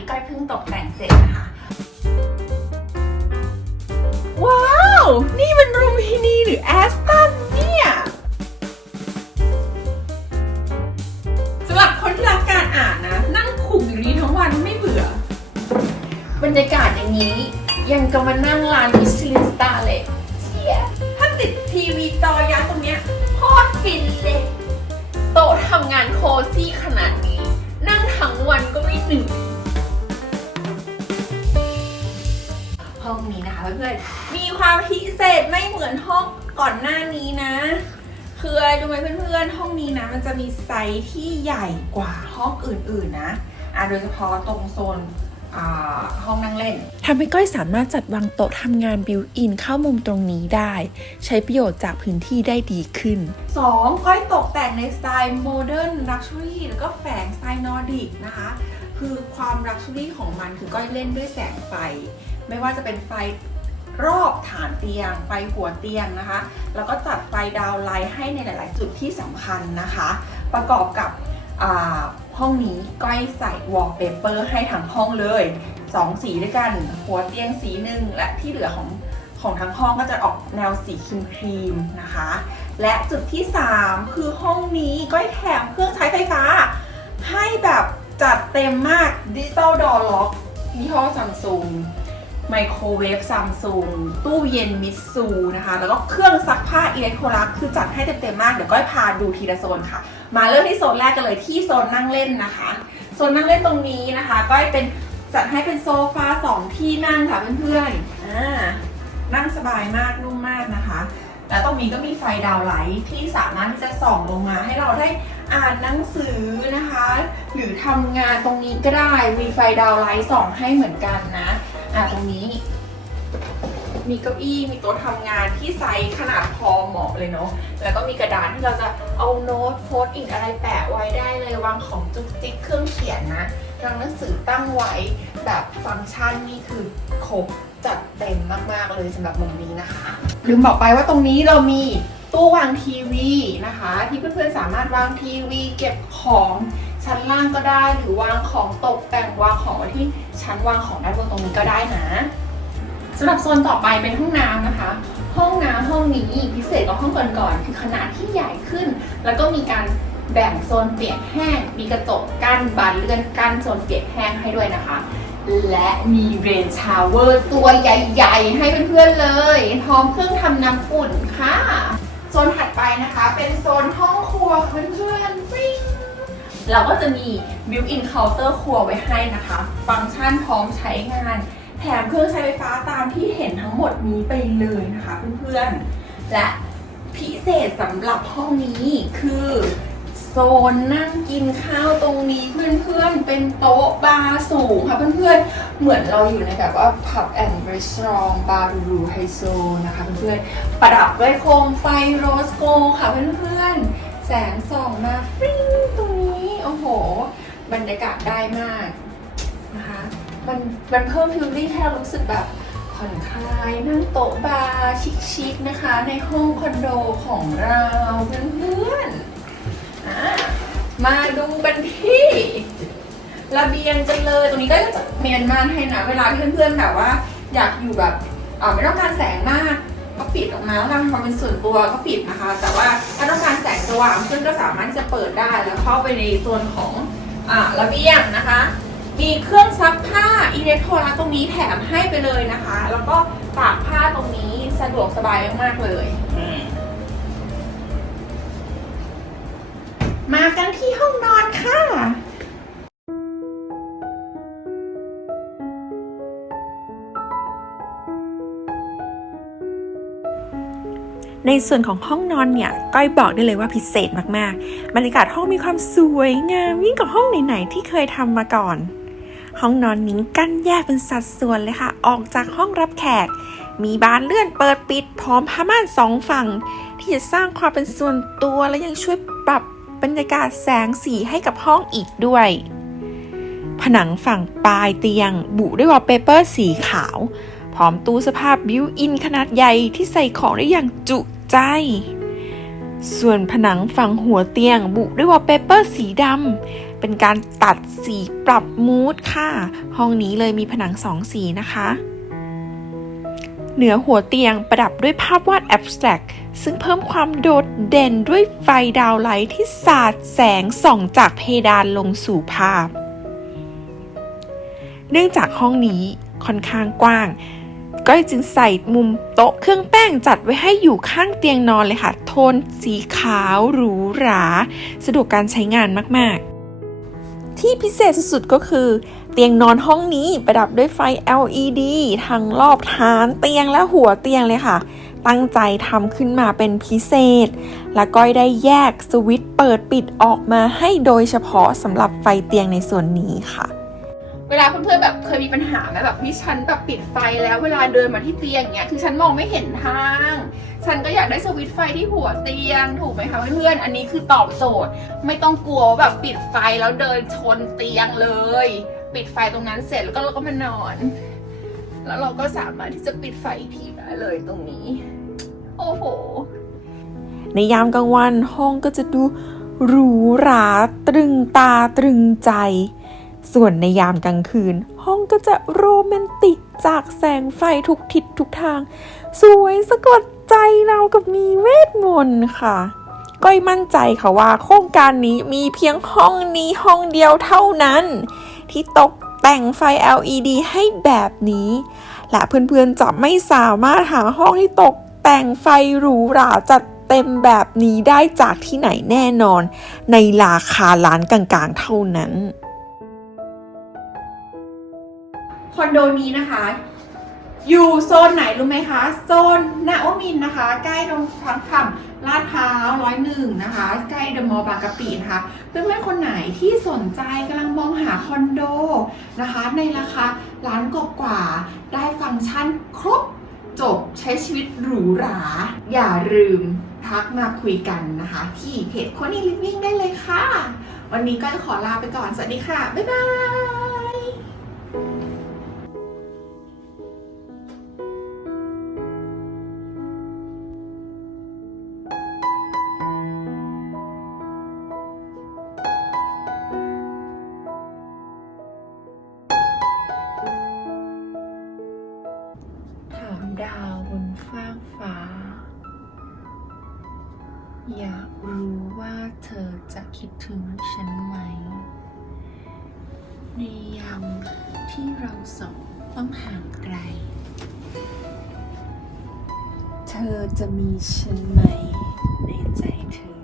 ที่ก้อยเพิ่งตกแต่งเสร็จนะคะ ว้าว นี่มันรูมพินีหรือแอสตันเนี่ยสำหรับคนที่รักการอ่านนะ นั่งขุกอยู่นี้ทั้งวันไม่เบื่อ บรรยากาศอย่างนี้ ยังกับมานั่งร้านมิชลินสตาร์เลยเชียถ้าติดทีวีจอยักษ์ตรงเนี้ยโคตรฟินเลย โต๊ะทำงานโคซี่ขนาด พื่อนๆ มีความพิเศษไม่เหมือนห้องก่อนหน้านี้นะ คืออะไรรู้ไหมเพื่อนๆ ห้องนี้นะ มันจะมีไซส์ที่ใหญ่กว่าห้องอื่นๆนะอะโดยเฉพาะตรงโซนอ่าห้องนั่งเล่นทำให้ก้อยสามารถจัดวางโต๊ะทำงานบิวอินเข้ามุมตรงนี้ได้ ใช้ประโยชน์จากพื้นที่ได้ดีขึ้น 2. ก้อยตกแต่งในสไตล์โมเดิร์นลักชัวรี่แล้วก็แฝงสไตล์นอร์ดิกนะคะ คือความลักชัวรี่ของมันคือก้อยเล่นด้วยแสงไฟ ไม่ว่าจะเป็นไฟ รอบฐานเตียงไฟหัวเตียงนะคะ แล้วก็จัดไฟดาวไลท์ให้ในหลาย ๆ จุดที่สำคัญนะคะ ประกอบกับห้องนี้ก้อยใส่วอลเปเปอร์ให้ทั้งห้องเลย 2 สีด้วยกัน หัวเตียงสีหนึ่งและที่เหลือของของทั้งห้องก็จะออกแนวสีครีมครีมนะคะ และจุดที่ 3 คือห้องนี้ก้อยแถมเครื่องใช้ไฟฟ้า ให้แบบจัดเต็มมากดิจิตอลดอล็อกยี่ห้อซัมซุง ไมโครเวฟซัมซุงตู้เย็นมิตซูนะคะ แล้วก็เครื่องซักผ้าอิเล็กโทรลักคือจัดให้เต็มๆมาก เดี๋ยวก้อยพาดูทีละโซนค่ะ มาเริ่มที่โซนแรกกันเลยที่โซนนั่งเล่นนะคะ โซนนั่งเล่นตรงนี้นะคะ ก้อยเป็นจัดให้เป็นโซฟาสองที่นั่งค่ะเพื่อนๆอ่านั่งสบายมากนุ่มมากนะคะ แล้วตรงนี้ก็มีไฟดาวไลท์ที่สามารถที่จะส่องลงมาให้เราได้อ่านหนังสือนะคะ หรือทำงานตรงนี้ก็ได้มีไฟดาวไลท์ส่องให้เหมือนกันนะ อ่าตรงนี้ มีเก้าอี้มีโต๊ะทำงานที่ไซส์ขนาดพอเหมาะเลยเนาะแล้วก็มีกระดานที่เราจะเอาโน้ตโพสต์อินอะไรแปะไว้ได้เลยวางของจุกจิกเครื่องเขียนนะวางหนังสือตั้งไว้แบบฟังก์ชันนี่คือครบจัดเต็มมากๆเลยสำหรับมุมนี้นะคะ ลืมบอกไปว่าตรงนี้เรามีตู้วางทีวีนะคะ ที่เพื่อนๆสามารถวางทีวีเก็บของ ชั้นล่างก็ได้หรือวางของตกแต่งวางของไว้ที่ชั้นวางของด้านบนตรงนี้ก็ได้นะสำหรับโซนต่อไปเป็นห้องน้ำนะคะ ห้องน้ำห้องนี้พิเศษกว่าห้องก่อนๆคือขนาดที่ใหญ่ขึ้น แล้วก็มีการแบ่งโซนเปียกแห้ง มีกระจกกั้นบานเลื่อนกั้นโซนเปียกแห้งให้ด้วยนะคะ และมีเรนชาวเวอร์ตัวใหญ่ๆ ให้เพื่อนๆเลยพร้อมเครื่องทำน้ำอุ่นค่ะ โซนถัดไปนะคะ เป็นโซนห้องครัวเพื่อนๆฟิ้ง เราก็จะมี built-in counter ครัวไว้ให้นะคะ ฟังก์ชันพร้อมใช้งาน แถมเครื่องใช้ไฟฟ้าตามที่เห็นทั้งหมดนี้ไปเลยนะคะเพื่อนๆ และพิเศษสำหรับห้องนี้คือโซนนั่งกินข้าวตรงนี้เพื่อนๆ เป็นโต๊ะบาร์สูงค่ะเพื่อนๆ เหมือนเราอยู่ในแบบว่า pub and restaurant บาร์รูไฮโซนะคะเพื่อนๆ ประดับด้วยโคมไฟโรสโกค่ะเพื่อนๆ แสงส่องมาฟริ้งตรง โอ้โห บรรยากาศได้มากนะคะ มันมันเพิ่มฟิลลิ่งให้เรารู้สึกแบบผ่อนคลายนั่งโต๊ะบาร์ชิคๆนะคะ ในห้องคอนโดของเราเพื่อนๆมาดูกันที่ระเบียงกันเลย ตรงนี้ก็จะเมียนมานให้นะ เวลาเพื่อนๆแบบว่า อยากอยู่แบบไม่ต้องการแสงมาก ก็ปิดออกมาแล้วทำความเป็นส่วนตัวก็ปิดนะคะ แต่ว่าถ้าต้องการแสงสว่างเพื่อนก็สามารถที่จะเปิดได้แล้วเข้าไปในโซนของอ่าระเบียงนะคะ มีเครื่องซักผ้าอิเล็กโทรลักตรงนี้แถมให้ไปเลยนะคะ แล้วก็ตากผ้าตรงนี้สะดวกสบายมากๆเลยมากันที่ห้องนอนค่ะ ในส่วนของห้องนอนเนี่ยก้อยบอกได้เลยว่าพิเศษมากๆ บรรยากาศห้องมีความสวยงามยิ่งกว่าห้องไหนๆที่เคยทำมาก่อน ห้องนอนนี้กั้นแยกเป็นสัดส่วนเลยค่ะ ออกจากห้องรับแขก มีบานเลื่อนเปิดปิดพร้อมผ้าม่านสองฝั่ง ที่จะสร้างความเป็นส่วนตัวและยังช่วยปรับบรรยากาศแสงสีให้กับห้องอีกด้วย ผนังฝั่งปลายเตียง บุด้วยวอลเปเปอร์สีขาว ร้อมตู้เสภาพบิวอินขนาดใหญ่ที่ใส่ของได้อย่างจุใจ ส่วนผนังฝั่งหัวเตียงบุด้วยวอลเปเปอร์สีดำเป็นการตัดสีปรับมูดค่ะ ห้องนี้เลยมีผนังสองสีนะคะ เหนือหัวเตียงประดับด้วยภาพวาดแอบสแตรกซึ่งเพิ่มความโดดเด่นด้วยไฟดาวไลท์ที่สาดแสงส่องจากเพดานลงสู่ภาพ เนื่องจากห้องนี้ค่อนข้างกว้าง ก้อยจึงใส่มุมโต๊ะเครื่องแป้งจัดไว้ให้อยู่ข้างเตียงนอนเลยค่ะ โทนสีขาวหรูหรา สะดวกการใช้งานมากๆ ที่พิเศษสุดๆก็คือ เตียงนอนห้องนี้ประดับด้วยไฟ LED ทั้งรอบฐานเตียงและหัวเตียงเลยค่ะ ตั้งใจทำขึ้นมาเป็นพิเศษ และก้อยได้แยกสวิตช์เปิดปิดออกมาให้โดยเฉพาะสำหรับไฟเตียงในส่วนนี้ค่ะ เวลาเพื่อนๆแบบเคยมีปัญหาไหมแบบที่ฉันแบบปิดไฟแล้วเวลาเดินมาที่เตียงเนี้ยคือฉันมองไม่เห็นทาง ฉันก็อยากได้สวิตช์ไฟที่หัวเตียงถูกไหมคะเพื่อนๆอันนี้คือตอบโจทย์ ไม่ต้องกลัวแบบปิดไฟแล้วเดินชนเตียงเลย ปิดไฟตรงนั้นเสร็จแล้วก็เราก็มานอน แล้วเราก็สามารถที่จะปิดไฟอีกทีได้เลยตรงนี้ โอ้โห ในยามกลางวันห้องก็จะดูหรูหราตรึงตาตรึงใจ ส่วนในยามกลางคืน ห้องก็จะโรแมนติกจากแสงไฟทุกทิศทุกทาง สวยสะกดใจเรากับมีเวทมนต์ค่ะ ก้อยมั่นใจค่ะว่า โครงการนี้มีเพียงห้องนี้ห้องเดียวเท่านั้น ที่ตกแต่งไฟ LED ให้แบบนี้ และเพื่อนๆจะไม่สามารถหาห้องที่ตกแต่งไฟหรูหราจัดเต็มแบบนี้ได้จากที่ไหนแน่นอน ในราคาล้านกลางๆเท่านั้น อนโดนี้นะคะ อยู่โซนไหนรู้ไหมคะ โซนนาโอมินนะคะ ใกล้ตรงทางฝั่งลาดพร้าวร้อยหนึ่งนะคะ ใกล้เดอะมอลล์บางกะปินะคะ เพื่อนๆคนไหนที่สนใจกำลังมองหาคอนโดนะคะ ในราคาล้านกว่า ได้ฟังก์ชันครบจบใช้ชีวิตหรูหรา อย่าลืมทักมาคุยกันนะคะ ที่เพจคนนี้ลิฟวิ่งได้เลยค่ะ วันนี้ก็ขอลาไปก่อน สวัสดีค่ะ บ๊ายบาย อยากรู้ว่าเธอจะคิดถึงฉันไหม ในยามที่เราสองต้องห่างไกล เธอจะมีฉันไหมในใจเธอ